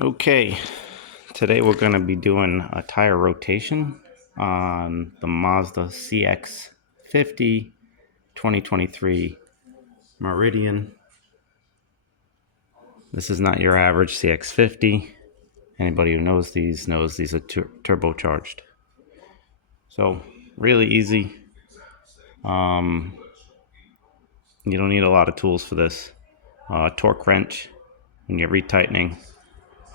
Okay, today we're going to be doing a tire rotation on the Mazda cx50 2023 Meridian. This is not your average cx50. Anybody who knows these are turbocharged. So really easy. You don't need a lot of tools for this. Torque wrench when you're retightening,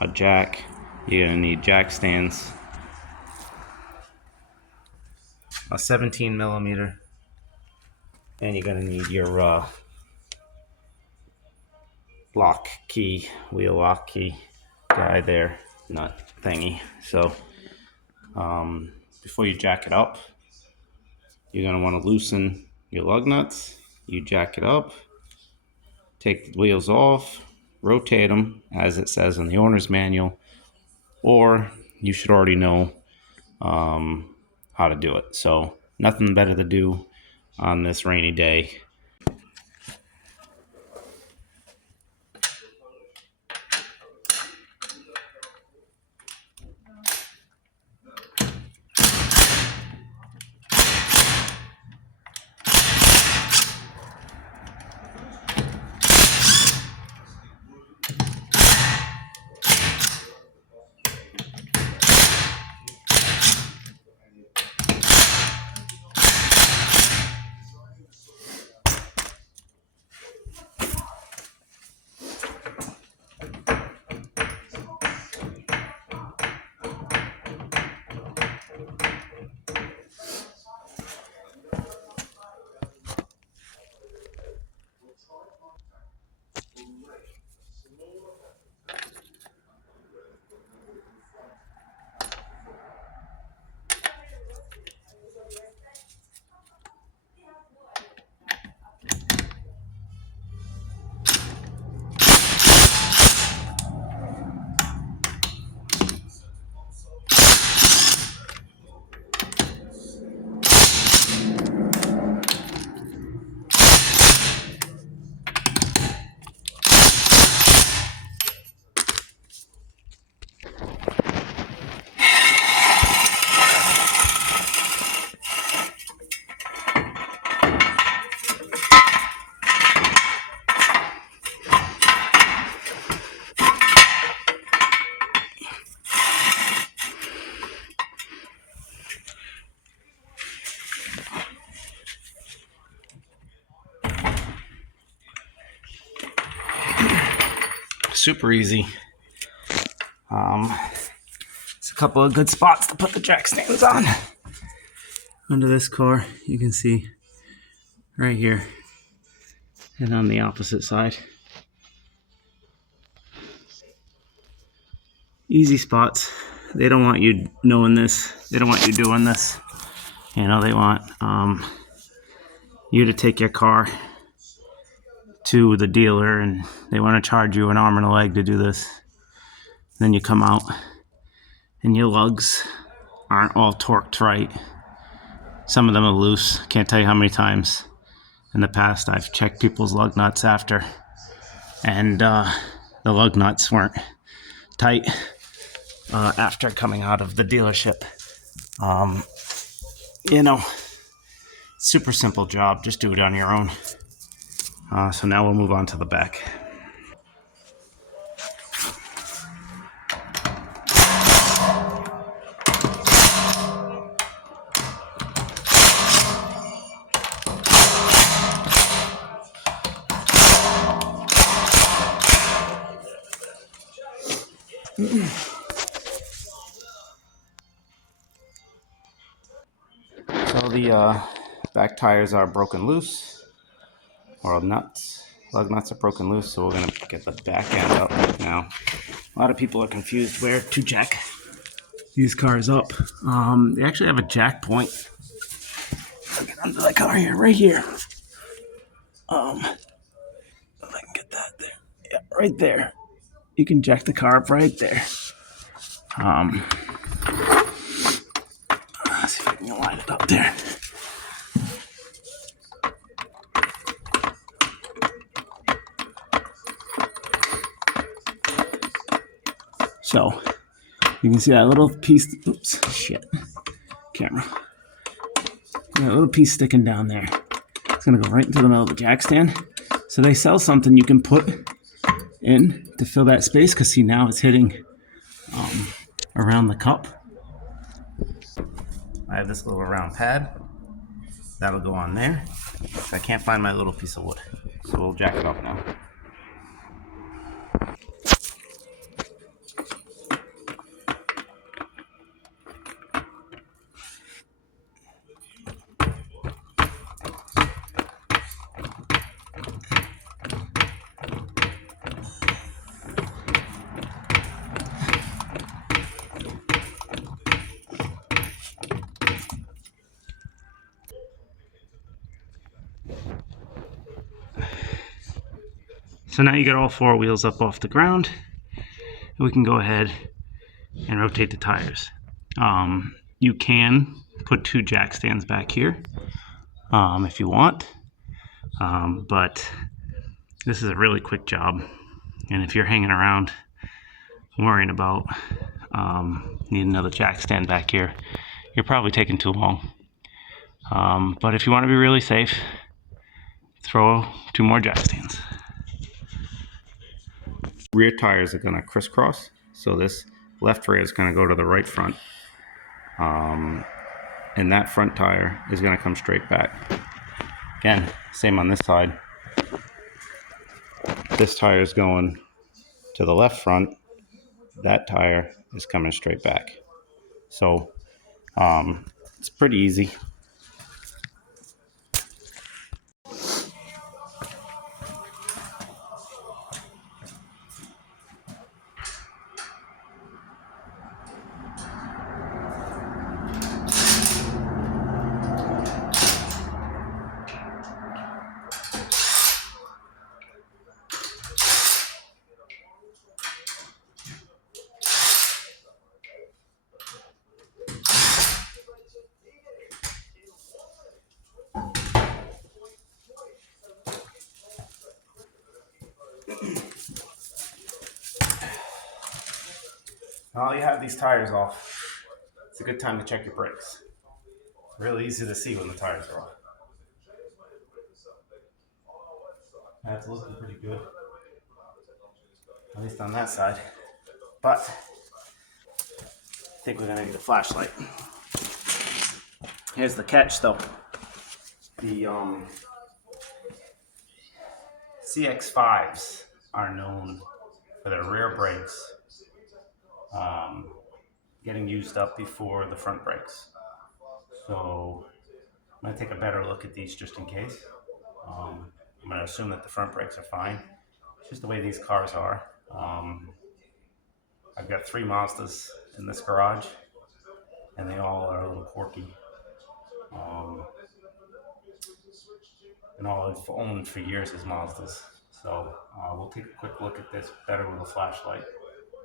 a jack. You're going to need jack stands, a 17 millimeter, and you're going to need your lock key, wheel lock key guy there, nut thingy. So before you jack it up, you're going to want to loosen your lug nuts. You jack it up, take the wheels off, rotate them as it says in the owner's manual, or you should already know how to do it. So nothing better to do on this rainy day. Super easy. It's a couple of good spots to put the jack stands on. Under this car, you can see right here, and on the opposite side. Easy spots. They don't want you knowing this. They don't want you doing this. You know, they want you to take your car to the dealer, and they want to charge you an arm and a leg to do this. Then you come out, and your lugs aren't all torqued right. Some of them are loose. Can't tell you how many times in the past I've checked people's lug nuts after, and the lug nuts weren't tight after coming out of the dealership. Super simple job. Just do it on your own. So now we'll move on to the back. So the back tires are broken loose, or nuts. Lug nuts are broken loose, so we're going to get the back end up now. A lot of people are confused where to jack these cars up. They actually have a jack point. Get under the car here, right here. If I can get that there. Yeah, right there. You can jack the car up right there. Let's see if I can line it up there. So you can see that little piece, oops, shit, camera. That little piece sticking down there. It's gonna go right into the middle of the jack stand. So they sell something you can put in to fill that space, because see, now it's hitting around the cup. I have this little round pad. That'll go on there. I can't find my little piece of wood, so we'll jack it up now. So now you get all four wheels up off the ground. We can go ahead and rotate the tires. You can put two jack stands back here if you want, but this is a really quick job. And if you're hanging around worrying about needing another jack stand back here, you're probably taking too long. But if you want to be really safe, throw two more jack stands. Rear tires are going to crisscross, so this left rear is going to go to the right front, and that front tire is going to come straight back. Again, same on this side. This tire is going to the left front, that tire is coming straight back. So it's pretty easy. While you have these tires off, it's a good time to check your brakes. It's really easy to see when the tires are off. That's looking pretty good, at least on that side. But I think we're gonna need a flashlight. Here's the catch though. The cx50s are known for their rear brakes getting used up before the front brakes. So I'm going to take a better look at these just in case. I'm going to assume that the front brakes are fine. It's just the way these cars are. I've got 3 Mazdas in this garage, and they all are a little quirky. And all I've owned for years is Mazdas. So we'll take a quick look at this better with a flashlight,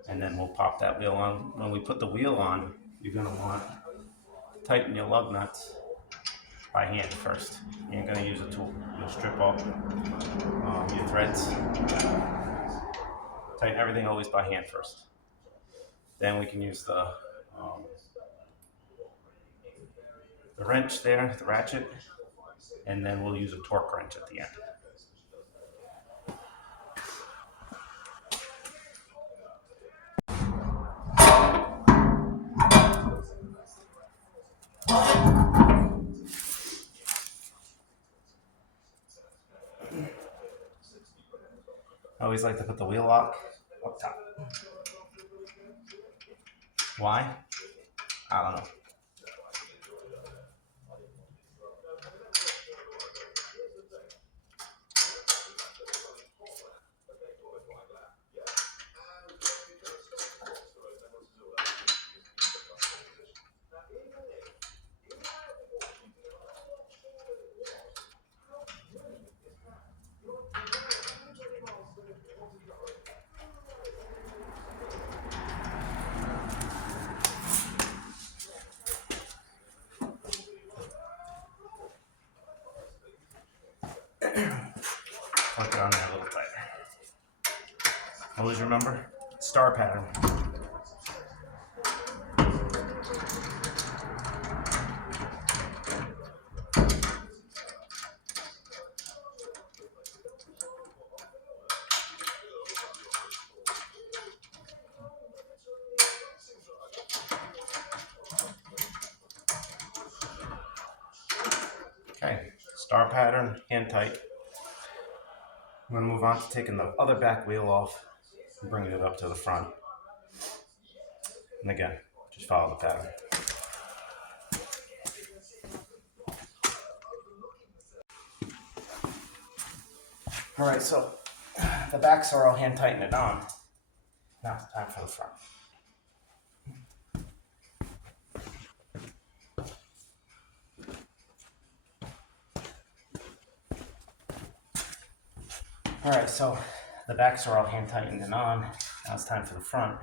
and then we'll pop that wheel on. When we put the wheel on, you're going to want to tighten your lug nuts by hand first. You ain't going to use a tool. You'll strip off your threads. Tighten everything always by hand first. Then we can use the wrench there, the ratchet, and then we'll use a torque wrench at the end. I always like to put the wheel lock up top. Why? I don't know. Plug it on there a little tighter. Always remember, star pattern. star pattern, hand tight. I'm going to move on to taking the other back wheel off and bringing it up to the front. And again, just follow the pattern. All right, so the backs are all hand tightened on. Now it's time for the front. All right, so the backs are all hand tightened and on. Now it's time for the front.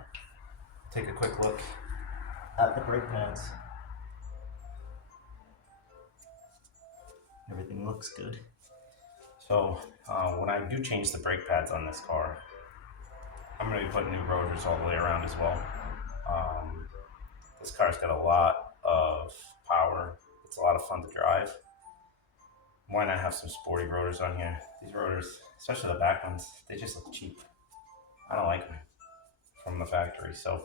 Take a quick look at the brake pads. Everything looks good. So when I do change the brake pads on this car, I'm going to be putting new rotors all the way around as well. This car's got a lot of power. It's a lot of fun to drive. Why not have some sporty rotors on here? These rotors, especially the back ones, they just look cheap. I don't like them from the factory, so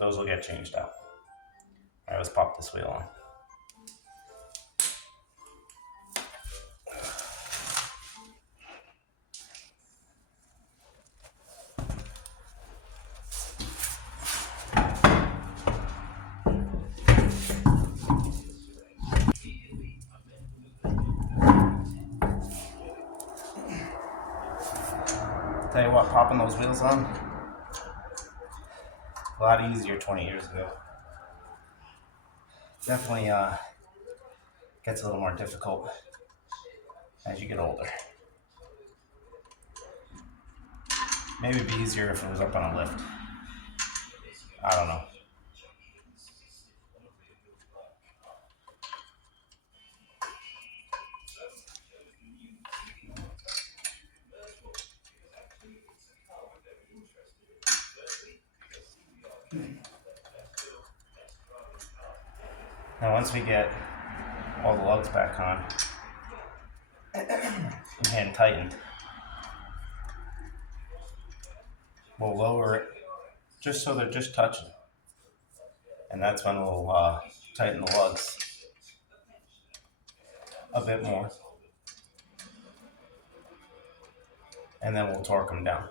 those will get changed out. All right, let's pop this wheel on. Tell you what, popping those wheels on, a lot easier 20 years ago. Definitely gets a little more difficult as you get older. Maybe it'd be easier if it was up on a lift. I don't know. Now once we get all the lugs back on and hand tightened, we'll lower it just so they're just touching. And that's when we'll tighten the lugs a bit more. And then we'll torque them down.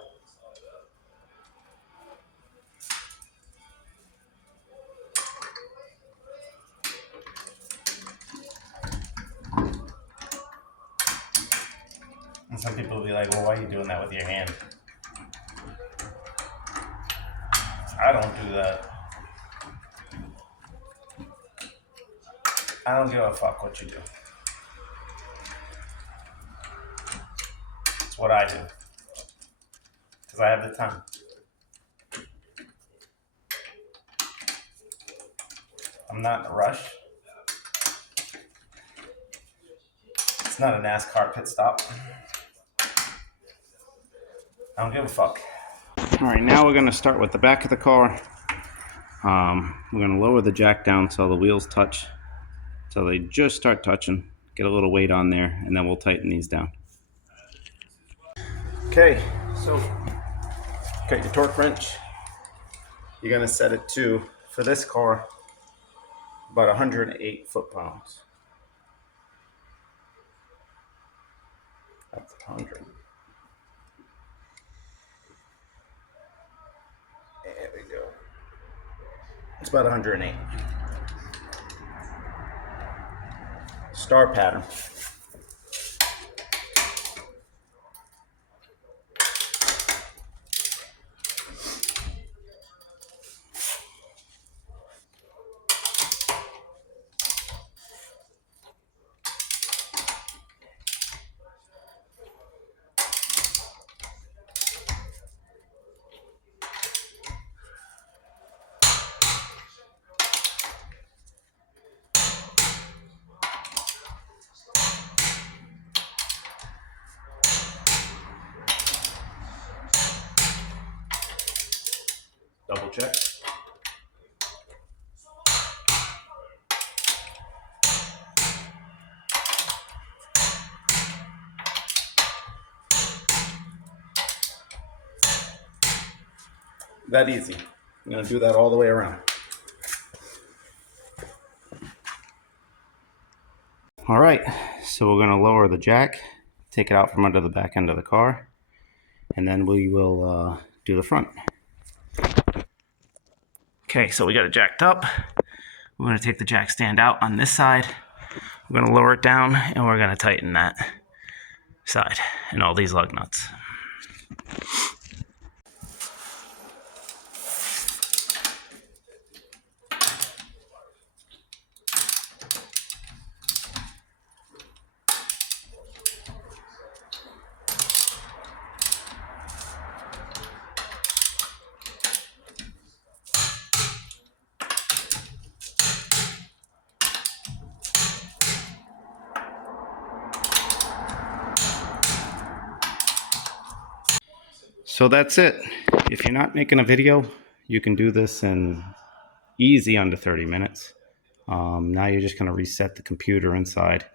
And some people will be like, well, why are you doing that with your hand? I don't do that. I don't give a fuck what you do. It's what I do. Because I have the time. I'm not in a rush. It's not a NASCAR pit stop. I don't give a fuck. All right, now we're going to start with the back of the car. We're going to lower the jack down so the wheels touch, so they just start touching. Get a little weight on there, and then we'll tighten these down. Okay, so got your torque wrench. You're going to set it to, for this car, about 108 foot-pounds. That's 100. There we go. It's about 108. Star pattern. Double check. That easy. I'm going to do that all the way around. All right, so we're gonna lower the jack, take it out from under the back end of the car, and then we will do the front. Okay, so we got it jacked up. We're gonna take the jack stand out on this side. We're gonna lower it down, and we're gonna tighten that side and all these lug nuts. So that's it. If you're not making a video, you can do this in easy under 30 minutes. Now you're just going to reset the computer inside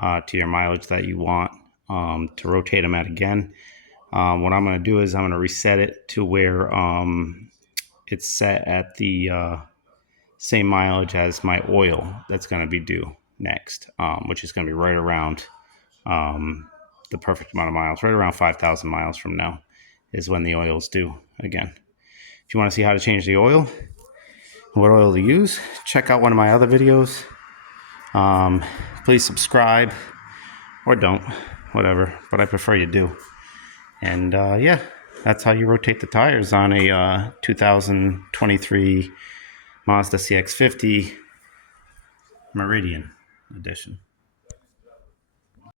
to your mileage that you want to rotate them at again. What I'm going to do is I'm going to reset it to where it's set at the same mileage as my oil that's going to be due next, which is going to be right around the perfect amount of miles, right around 5,000 miles from now is when the oil's due again. If you want to see how to change the oil, what oil to use, check out one of my other videos. Please subscribe, or don't, whatever, but I prefer you do. And yeah, that's how you rotate the tires on a 2023 Mazda cx50 Meridian Edition.